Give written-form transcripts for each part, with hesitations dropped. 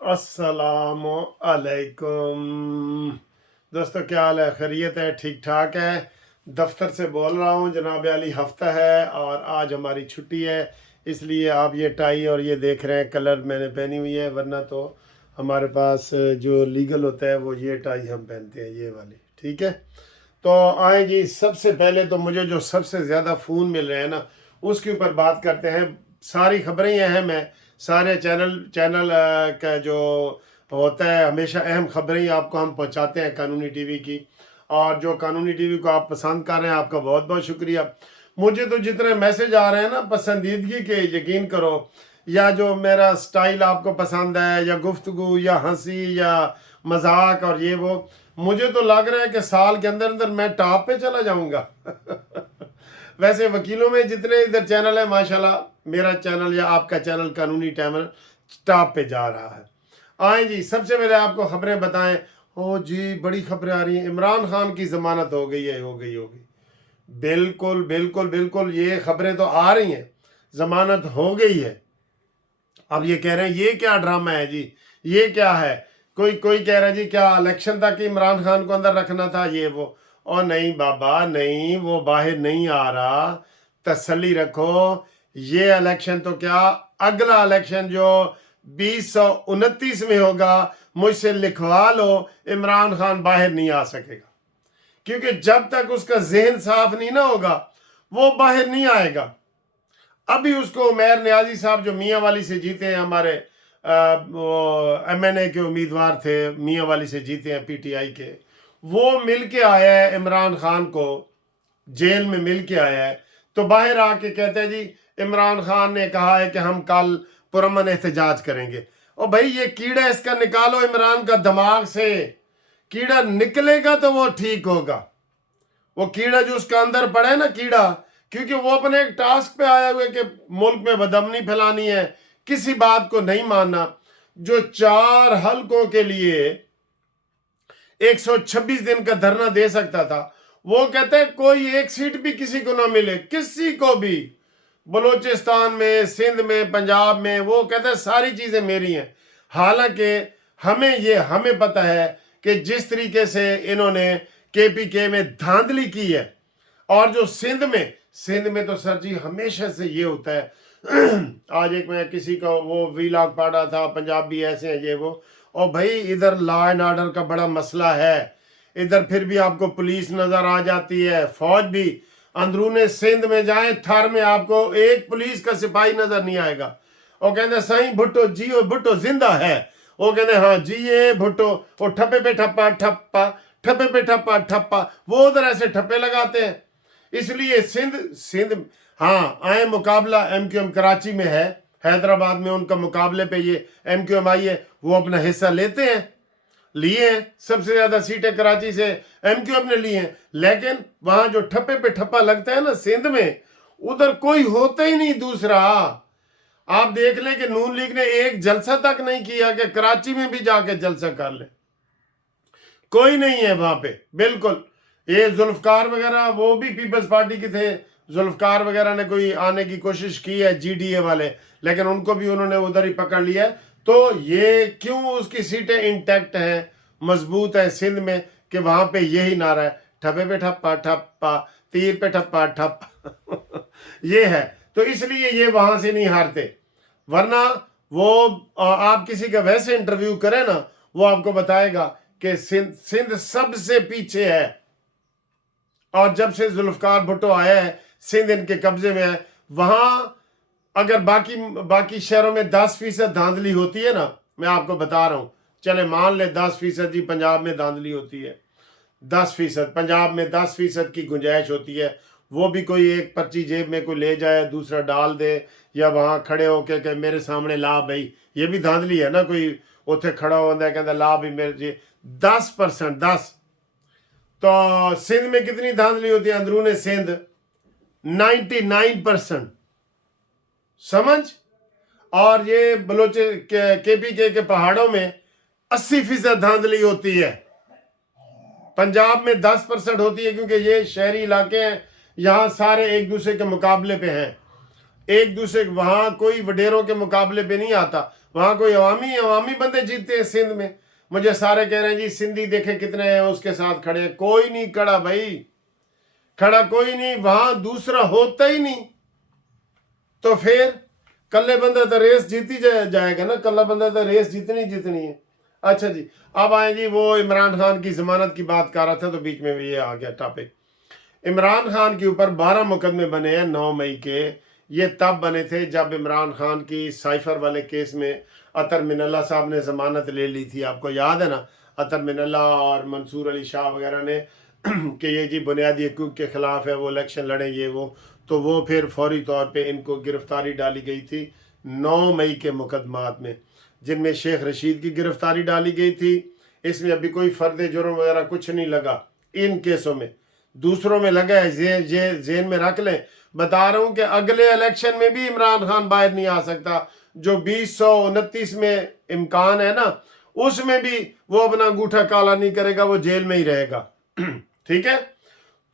अस्सलाम अलैकुम दोस्तों, क्या हाल है? खैरियत है? ठीक ठाक है। दफ्तर से बोल रहा हूँ, जनाब अली हफ्ता है और आज हमारी छुट्टी है, इसलिए आप ये टाई और ये देख रहे हैं कलर मैंने पहनी हुई है, वरना तो हमारे पास जो लीगल होता है वो ये टाई हम पहनते हैं, ये वाली। ठीक है, तो आए जी। सबसे पहले तो मुझे जो सबसे ज़्यादा फ़ोन मिल रहे हैं ना, उसके ऊपर बात करते हैं। सारी खबरें ही अहम हैं, सारे चैनल का जो होता है, हमेशा अहम खबरें ही आपको हम पहुंचाते हैं कानूनी टीवी की। और जो कानूनी टीवी को आप पसंद कर रहे हैं, आपका बहुत बहुत शुक्रिया। मुझे तो जितने मैसेज आ रहे हैं ना पसंदीदगी के, यकीन करो, या जो मेरा स्टाइल आपको पसंद है, या गुफ्तगू, या हंसी, या मजाक और ये वो, मुझे तो लग रहा है कि साल के अंदर अंदर मैं टॉप पे चला जाऊंगा। वैसे वकीलों में जितने इधर चैनल है, माशाल्लाह मेरा चैनल या आपका चैनल कानूनी चैनल टॉप पे जा रहा है। आए जी, सबसे पहले आपको खबरें बताएं। ओ जी, बड़ी खबरें आ रही हैं। इमरान खान की जमानत हो गई है, हो गई होगी। बिल्कुल बिल्कुल बिल्कुल, ये खबरें तो आ रही हैं, जमानत हो गई है। अब ये कह रहे हैं ये क्या ड्रामा है जी, ये क्या है? कोई कोई कह रहा है जी क्या इलेक्शन तक इमरान खान को अंदर रखना था, ये वो। और नहीं बाबा नहीं, वो बाहर नहीं आ रहा, तसल्ली रखो। ये इलेक्शन तो क्या, अगला इलेक्शन जो 2029 में होगा, मुझसे लिखवा लो, इमरान खान बाहर नहीं आ सकेगा। क्योंकि जब तक उसका जहन साफ नहीं ना होगा, वो बाहर नहीं आएगा। अभी उसको उमैर नियाजी साहब जो मियाँ वाली से जीते हैं, हमारे MNA के उम्मीदवार थे, मियाँ वाली से जीते हैं PTI के, वो मिल के आया है इमरान खान को, जेल में मिल के आया है। तो बाहर आके कहते हैं जी इमरान खान ने कहा है कि हम कल पुरअमन एहतजाज करेंगे। और भाई ये कीड़ा इसका निकालो इमरान का दिमाग से, कीड़ा निकलेगा तो वो ठीक होगा। वो कीड़ा जो उसका अंदर पड़ा है ना, कीड़ा, क्योंकि वो अपने एक टास्क पे आया हुआ है कि मुल्क में बदअमनी फैलानी है, किसी बात को नहीं मानना। जो 4 हलकों के लिए 126 दिन का धरना दे सकता था, वो कहते हैं कोई एक सीट भी किसी को ना मिले, किसी को भी, बलूचिस्तान में, सिंध में, पंजाब में, वो कहते हैं सारी चीजें मेरी हैं। हालांकि हमें पता है कि जिस तरीके से इन्होंने KPK में धांधली की है, और जो सिंध में तो सर जी हमेशा से ये होता है। आज एक मैं किसी का वो वीलॉग पढ़ा था, पंजाबी ऐसे हैं ये वो। और भाई इधर लॉ एंड ऑर्डर का बड़ा मसला है, इधर फिर भी आपको पुलिस नजर आ जाती है, फौज भी। अंदरूने सिंध में जाए, थर में आपको एक पुलिस का सिपाही नजर नहीं आएगा। वो कहते सही भुट्टो जियो, भुट्टो जिंदा है। वो कहते हाँ जिए भुट्टो, वो ठप्पे पे ठप्पा ठप्पा, ठप्पे पे ठप्पा ठप्पा, वो उधर ऐसे ठप्पे लगाते हैं। इसलिए सिंध हाँ आए, मुकाबला MQM कराची में है, हैदराबाद में उनका मुकाबले पे ये MQM आई है, वो अपना हिस्सा लेते हैं, लिए हैं। सबसे ज्यादा सीटें कराची से MQM ने ली हैं। लेकिन वहां जो ठप्पे पे ठप्पा लगता है ना सिंध में, उधर कोई होता ही नहीं दूसरा। आप देख लें कि नून लीग ने एक जलसा तक नहीं किया कि कराची में भी जाके जलसा कर ले, कोई नहीं है वहां पे। बिल्कुल ये जुल्फकार वगैरह, वो भी पीपल्स पार्टी के थे, जुल्फकार वगैरह ने कोई आने की कोशिश की है, GDA वाले, लेकिन उनको भी उन्होंने उधर ही पकड़ लिया है। तो ये क्यों उसकी सीटें इंटैक्ट हैं, मजबूत है सिंध में, कि वहां पे यही नारा है, ठप्पे पे ठप्पा ठप्पा, तीर पे ठप्पा ठप्पा। ये है, तो इसलिए ये वहां से नहीं हारते। वरना वो आप किसी का वैसे इंटरव्यू करें ना, वो आपको बताएगा कि सिंध सबसे पीछे है। और जब से जुल्फकार भुट्टो आया है, सिंध इनके कब्जे में है। वहां अगर बाकी शहरों में 10% धांधली होती है ना, मैं आपको बता रहा हूं, चले मान ले 10% जी पंजाब में धांधली होती है, 10% पंजाब में 10% की गुंजाइश होती है। वो भी कोई एक पर्ची जेब में कोई ले जाए, दूसरा डाल दे, या वहां खड़े होके के मेरे सामने ला भाई, ये भी धांधली है ना। कोई उथे खड़ा होता है, कहता ला भी मेरे जी 10%, 10। तो सिंध में कितनी धांधली होती है अंदरूने सिंध? 99%, समझ। और ये बलोच KPK के पहाड़ों में 80% धांधली होती है। पंजाब में 10% होती है, क्योंकि ये शहरी इलाके हैं, यहाँ सारे एक दूसरे के मुकाबले पे हैं, एक दूसरे, वहां कोई वडेरों के मुकाबले पे नहीं आता। वहाँ कोई अवामी बंदे जीतते हैं सिंध में। मुझे सारे कह रहे हैं जी सिंधी देखे कितने हैं उसके साथ खड़े हैं, कोई नहीं खड़ा भाई, खड़ा कोई नहीं, वहां दूसरा होता ही नहीं। तो फिर कल्ले बंदा तो रेस जीती जाएगा ना, कल्ला बंदा तो रेस जीतनी है। अच्छा जी, अब आए जी, वो इमरान खान की जमानत की बात कर रहा था तो बीच में भी ये आ गया टॉपिक। इमरान खान के ऊपर 12 मुकदमे बने हैं 9 मई के। ये तब बने थे जब इमरान खान की साइफर वाले केस में अतर मिनल्ला साहब ने जमानत ले ली थी, आपको याद है ना, अतर मिनल्ला और मंसूर अली शाह वगैरह ने कि ये जी बुनियादी हकूक़ के ख़िलाफ़ है, वो इलेक्शन लड़ेंगे तो वो फिर फौरी तौर पे इनको गिरफ़्तारी डाली गई थी 9 मई के मुकदमात में, जिनमें शेख रशीद की गिरफ़्तारी डाली गई थी। इसमें अभी कोई फ़र्द जुर्म वगैरह कुछ नहीं लगा इन केसों में, दूसरों में लगा है, जेन में रख लें। बता रहा हूँ कि अगले इलेक्शन में भी इमरान खान बाहर नहीं आ सकता, जो 2029 में इम्कान है ना, उसमें भी वो अपना अंगूठा काला नहीं करेगा, वो जेल में ही रहेगा। ठीक है,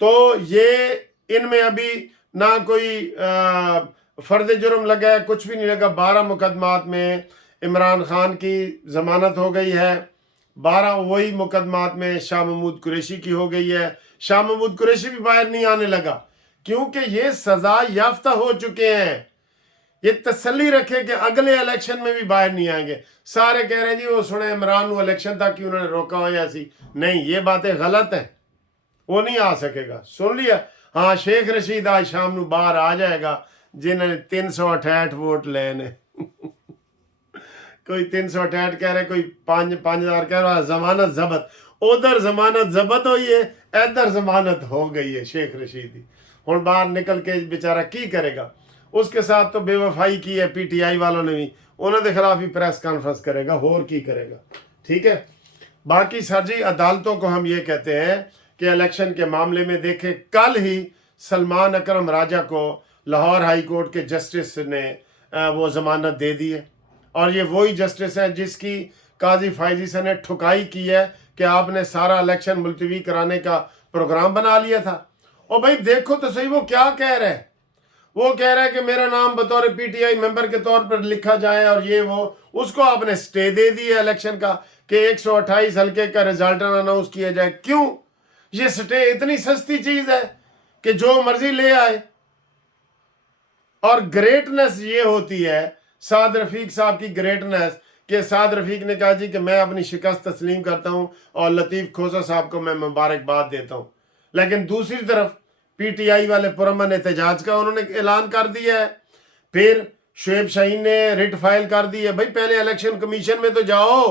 तो ये इनमें अभी ना कोई फर्द जुर्म लगा है, कुछ भी नहीं लगा। 12 मुकदमात में इमरान खान की जमानत हो गई है, 12 वही मुकदमात में शाह महमूद कुरैशी की हो गई है। शाह महमूद कुरैशी भी बाहर नहीं आने लगा क्योंकि ये सजा याफ्ता हो चुके हैं। ये तसल्ली रखे कि अगले इलेक्शन में भी बाहर नहीं आएंगे। सारे कह रहे हैं जी वो सुने इमरान वो इलेक्शन था कि उन्होंने रोका हो या ऐसी नहीं, ये बातें गलत हैं, वो नहीं आ सकेगा। सुन लिया, हाँ शेख रशीद आज शाम ਨੂੰ बाहर आ जाएगा जिन्होंने 368 वोट लेने कोई 368 कह रहे, कोई 5,000 कह रहा, जमानत जब्त, उधर जमानत जब्त हुई है, इधर जमानत हो गई है शेख रशीद की। हुण बाहर निकल के बेचारा की करेगा, उसके साथ तो बेवफाई की है पीटीआई वालों ने भी, उन्होंने खिलाफ ही प्रेस कॉन्फ्रेंस करेगा, होर की करेगा। ठीक है, बाकी सर जी अदालतों को हम ये कहते हैं कि इलेक्शन के मामले में देखें, कल ही सलमान अकरम राजा को लाहौर हाई कोर्ट के जस्टिस ने वो जमानत दे दी है, और ये वही जस्टिस हैं जिसकी काजी फायजी से ने ठुकाई की है कि आपने सारा इलेक्शन मुलतवी कराने का प्रोग्राम बना लिया था। और भाई देखो तो सही वो क्या कह रहे हैं, वो कह रहा है कि मेरा नाम बतौर पीटीआई मेंबर के तौर पर लिखा जाए और ये वो, उसको आपने स्टे दे दी है इलेक्शन का कि 128 हल्के का रिजल्ट अनाउंस किया जाए। क्यों? ये स्टे इतनी सस्ती चीज है कि जो मर्जी ले आए। और ग्रेटनेस ये होती है साद रफीक साहब की ग्रेटनेस कि साद रफीक ने कहा जी कि मैं अपनी शिकस्त तस्लीम करता हूं और लतीफ़ खोसा साहब को मैं मुबारकबाद देता हूं, लेकिन दूसरी तरफ पीटीआई वाले पुरअमन एहतजाज का उन्होंने ऐलान कर दिया है। फिर शुएब शाहीन ने रिट फाइल कर दी है। भाई पहले इलेक्शन कमीशन में तो जाओ,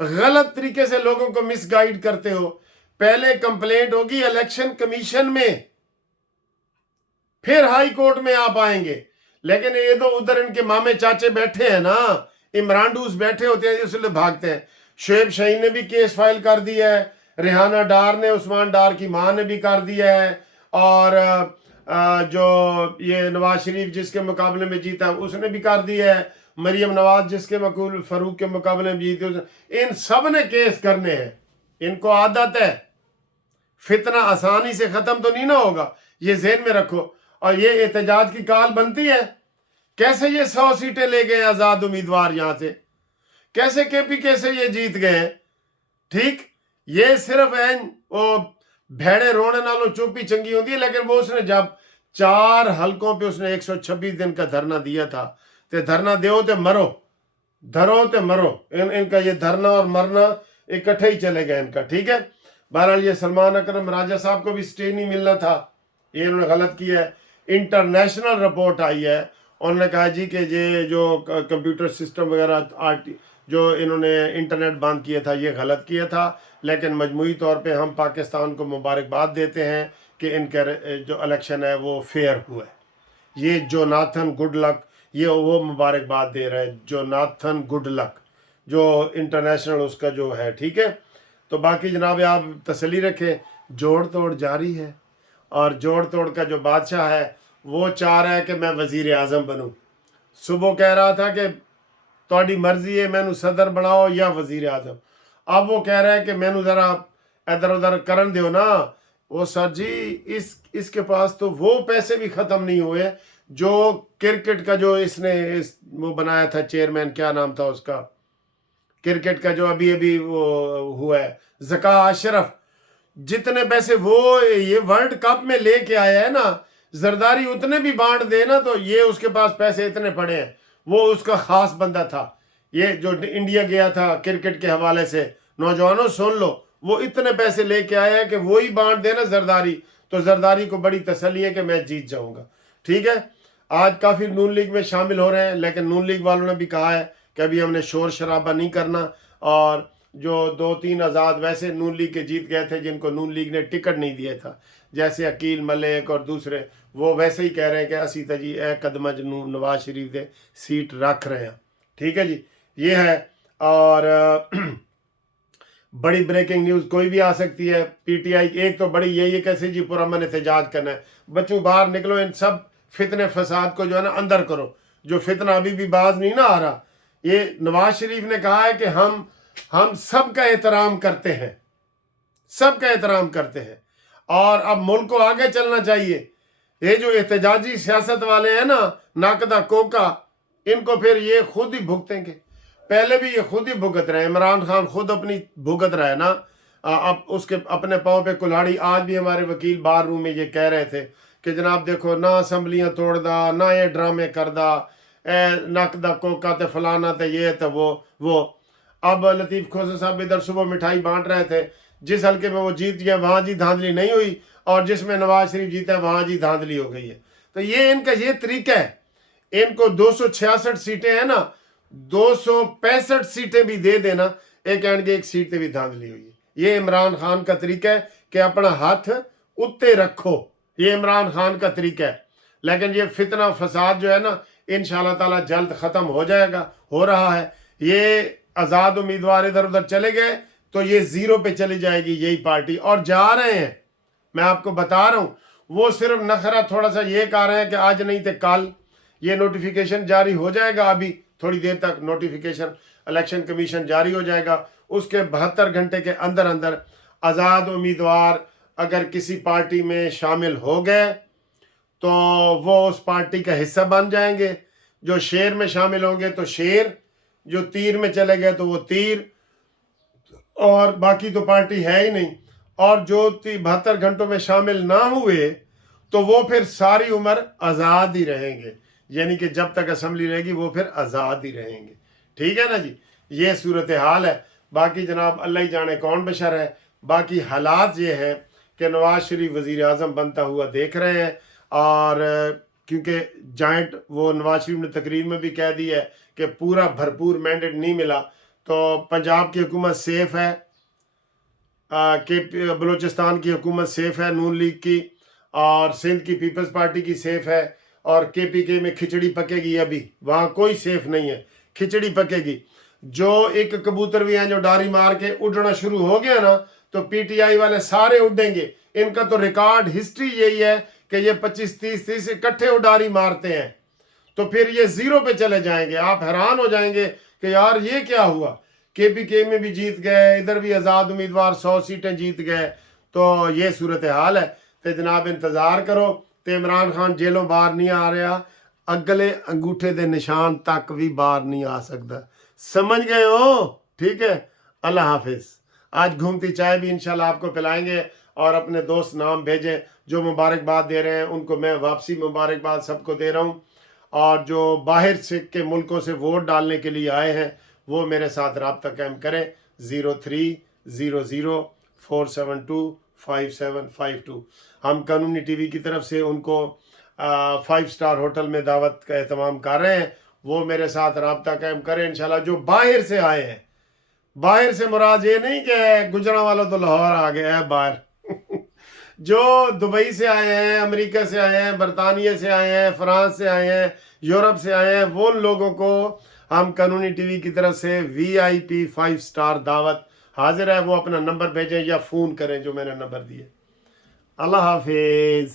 गलत तरीके से लोगों को मिसगाइड करते हो। पहले कंप्लेंट होगी इलेक्शन कमीशन में, फिर हाई कोर्ट में आप आएंगे। लेकिन ये तो उधर इनके मामे चाचे बैठे हैं ना, इमरानडूस बैठे होते हैं इसलिए भागते हैं। शुएब शाहीन ने भी केस फाइल कर दिया है, रेहाना डार ने, उस्मान डार की मां ने भी कर दिया है, और जो ये नवाज शरीफ जिसके मुकाबले में जीता उसने भी कर दिया है, मरियम नवाज जिसके मकबूल फरूक के मुकाबले में जीते इन सब ने केस करने हैं। इनको आदत है, फितना आसानी से खत्म तो नहीं ना होगा, ये ज़हन में रखो। और ये एहतजाज की काल बनती है, कैसे ये 100 सीटें ले गए आजाद उम्मीदवार यहां से, कैसे केपीके से ये जीत गए। ठीक, ये सिर्फ वो भेड़े रोने नालों चुप्पी चंगी होती है। लेकिन वो उसने जब 4 हलकों पे उसने 126 दिन का धरना दिया था, तो धरना दो तो मरो, धरो तो मरो, इनका ये धरना और मरना इकट्ठे ही चलेगा इनका। ठीक है, बहरहाल ये सलमान अकरम राजा साहब को भी स्टे नहीं मिलना था, ये इन्होंने गलत किया है। इंटरनेशनल रिपोर्ट आई है, उन्होंने कहा जी कि ये जो कंप्यूटर सिस्टम वगैरह जो इन्होंने इंटरनेट बंद किया था ये गलत किया था। लेकिन मजमूई तौर पे हम पाकिस्तान को मुबारकबाद देते हैं कि इनका जो इलेक्शन है वो फेयर हुआ है। ये जोनाथन गुडलक ये वो मुबारकबाद दे रहा है, जोनाथन गुडलक जो इंटरनेशनल उसका जो है। ठीक है, तो बाकी जनाब आप तसल्ली रखें, जोड़ तोड़ जारी है, और जोड़ तोड़ का जो बादशाह है वो चाह रहा है कि मैं वज़ीर आज़म बनूं। सुबह कह रहा था कि तोड़ी मर्जी है, मैनू सदर बनाओ या वज़ीर आज़म। अब वो कह रहा है कि मैनू ज़रा इधर उधर करन दो ना। वो सर जी इसके पास तो वो पैसे भी ख़त्म नहीं हुए جو کرکٹ کا جو اس نے وہ بنایا تھا چیئرمین، کیا نام تھا اس کا، کرکٹ کا جو ابھی وہ ہوا ہے، ذکا اشرف، جتنے پیسے وہ یہ ورلڈ کپ میں لے کے آیا ہے نا، زرداری اتنے بھی بانٹ دے نا تو یہ اس کے پاس پیسے اتنے پڑے ہیں، وہ اس کا خاص بندہ تھا، یہ جو انڈیا گیا تھا کرکٹ کے حوالے سے، نوجوانوں سن لو، وہ اتنے پیسے لے کے آیا ہے کہ وہی بانٹ دے نا زرداری، تو زرداری کو بڑی تسلی ہے کہ میں جیت جاؤں گا. ٹھیک ہے، آج کافی نون لیگ میں شامل ہو رہے ہیں، لیکن نون لیگ والوں نے بھی کہا ہے کہ ابھی ہم نے شور شرابہ نہیں کرنا، اور جو 2-3 آزاد ویسے نون لیگ کے جیت گئے تھے جن کو نون لیگ نے ٹکٹ نہیں دیا تھا، جیسے عقیل ملک اور دوسرے، وہ ویسے ہی کہہ رہے ہیں کہ اسی تا جی اے قدمہ جنوب نواز شریف دے سیٹ رکھ رہے ہیں. ٹھیک ہے جی، یہ ہے. اور بڑی بریکنگ نیوز کوئی بھی آ سکتی ہے. پی ٹی آئی ایک تو بڑی یہی ہے کیسے جی پرامن احتجاج کرنا ہے، بچوں باہر نکلو، ان سب فتنے فساد کو جو ہے نا اندر کرو، جو فتنہ ابھی بھی باز نہیں نہ آ رہا. یہ نواز شریف نے کہا ہے کہ ہم سب کا احترام کرتے ہیں، سب کا احترام کرتے ہیں، اور اب ملک کو آگے چلنا چاہیے. یہ جو احتجاجی سیاست والے ہیں نا، ناقدہ کوکا، ان کو پھر یہ خود ہی بھگتیں گے. پہلے بھی یہ خود ہی بھگت رہے ہیں، عمران خان خود اپنی بھگت رہا ہے نا، اب اس کے اپنے پاؤں پہ کلہاڑی. آج بھی ہمارے وکیل بار روم میں یہ کہہ رہے تھے کہ جناب دیکھو، نہ اسمبلیاں توڑ دا، نہ یہ ڈرامے کر دا، اے ناقدہ کوکا تے فلانا تے یہ تے وہ. اب لطیف کھوسہ صاحب ادھر صبح مٹھائی بانٹ رہے تھے، جس حلقے میں وہ جیت گیا وہاں جی دھاندلی نہیں ہوئی، اور جس میں نواز شریف جیتا ہے وہاں جی دھاندلی ہو گئی ہے. تو یہ ان کا یہ طریقہ ہے. ان کو 266 سیٹیں ہیں نا، 265 سیٹیں بھی دے دینا، ایک اینڈ کے ایک سیٹ تے بھی دھاندلی ہوئی ہے. یہ عمران خان کا طریقہ ہے کہ اپنا ہاتھ اتے رکھو، یہ عمران خان کا طریقہ ہے. لیکن یہ فتنہ فساد جو ہے نا، انشاءاللہ تعالی جلد ختم ہو جائے گا، ہو رہا ہے. یہ آزاد امیدوار ادھر ادھر چلے گئے تو یہ زیرو پہ چلی جائے گی یہی پارٹی، اور جا رہے ہیں. میں آپ کو بتا رہا ہوں، وہ صرف نخرہ تھوڑا سا یہ کہہ رہے ہیں کہ آج نہیں تے کل یہ نوٹیفیکیشن جاری ہو جائے گا. ابھی تھوڑی دیر تک نوٹیفیکیشن الیکشن کمیشن جاری ہو جائے گا، اس کے 72 گھنٹے کے اندر اندر آزاد امیدوار اگر کسی پارٹی میں شامل ہو گئے تو وہ اس پارٹی کا حصہ بن جائیں گے. جو شیر میں شامل ہوں گے تو شیر، جو تیر میں چلے گئے تو وہ تیر، اور باقی تو پارٹی ہے ہی نہیں. اور جو 72 گھنٹوں میں شامل نہ ہوئے تو وہ پھر ساری عمر آزاد ہی رہیں گے، یعنی کہ جب تک اسمبلی رہے گی وہ پھر آزاد ہی رہیں گے. ٹھیک ہے نا جی، یہ صورتحال ہے. باقی جناب اللہ ہی جانے کون بشر ہے. باقی حالات یہ ہیں کہ نواز شریف وزیر اعظم بنتا ہوا دیکھ رہے ہیں، اور کیونکہ جوائنٹ وہ نواز شریف نے تقریر میں بھی کہہ دی ہے کہ پورا بھرپور مینڈیٹ نہیں ملا، تو پنجاب کی حکومت سیف ہے، کہ بلوچستان کی حکومت سیف ہے نون لیگ کی، اور سندھ کی پیپلز پارٹی کی سیف ہے، اور کے پی کے میں کھچڑی پکے گی. ابھی وہاں کوئی سیف نہیں ہے، کھچڑی پکے گی. جو ایک کبوتر بھی ہیں جو ڈاری مار کے اڑنا شروع ہو گیا نا، تو پی ٹی آئی والے سارے اڑیں گے. ان کا تو ریکارڈ ہسٹری یہی ہے کہ یہ 25-30 اکٹھے اڈاری مارتے ہیں، تو پھر یہ زیرو پہ چلے جائیں گے. آپ حیران ہو جائیں گے کہ یار یہ کیا ہوا. کے پی کے میں بھی جیت گئے، ادھر بھی آزاد امیدوار 100 سیٹیں جیت گئے. تو یہ صورتحال ہے. تو جناب انتظار کرو، تو عمران خان جیلوں باہر نہیں آ رہا، اگلے انگوٹھے دے نشان تک بھی باہر نہیں آ سکتا. سمجھ گئے ہو؟ ٹھیک ہے، اللہ حافظ. آج گھومتی چائے بھی انشاءاللہ آپ کو پلائیں گے، اور اپنے دوست نام بھیجیں جو مبارکباد دے رہے ہیں ان کو میں واپسی مبارکباد سب کو دے رہا ہوں. اور جو باہر سے کے ملکوں سے ووٹ ڈالنے کے لیے آئے ہیں وہ میرے ساتھ رابطہ قائم کریں. 0300472572. ہم قانونی ٹی وی کی طرف سے ان کو 5 سٹار ہوٹل میں دعوت کا اہتمام کر رہے ہیں، وہ میرے ساتھ رابطہ قائم کریں انشاءاللہ. جو باہر سے آئے ہیں، باہر سے مراد یہ نہیں کہ گجرانوالہ تو لاہور آ گئے ہیں باہر جو دبئی سے آئے ہیں، امریکہ سے آئے ہیں، برطانیہ سے آئے ہیں، فرانس سے آئے ہیں، یورپ سے آئے ہیں، وہ لوگوں کو ہم قانونی ٹی وی کی طرف سے VIP 5 سٹار دعوت حاضر ہے. وہ اپنا نمبر بھیجیں یا فون کریں جو میں نے نمبر دیے. اللہ حافظ.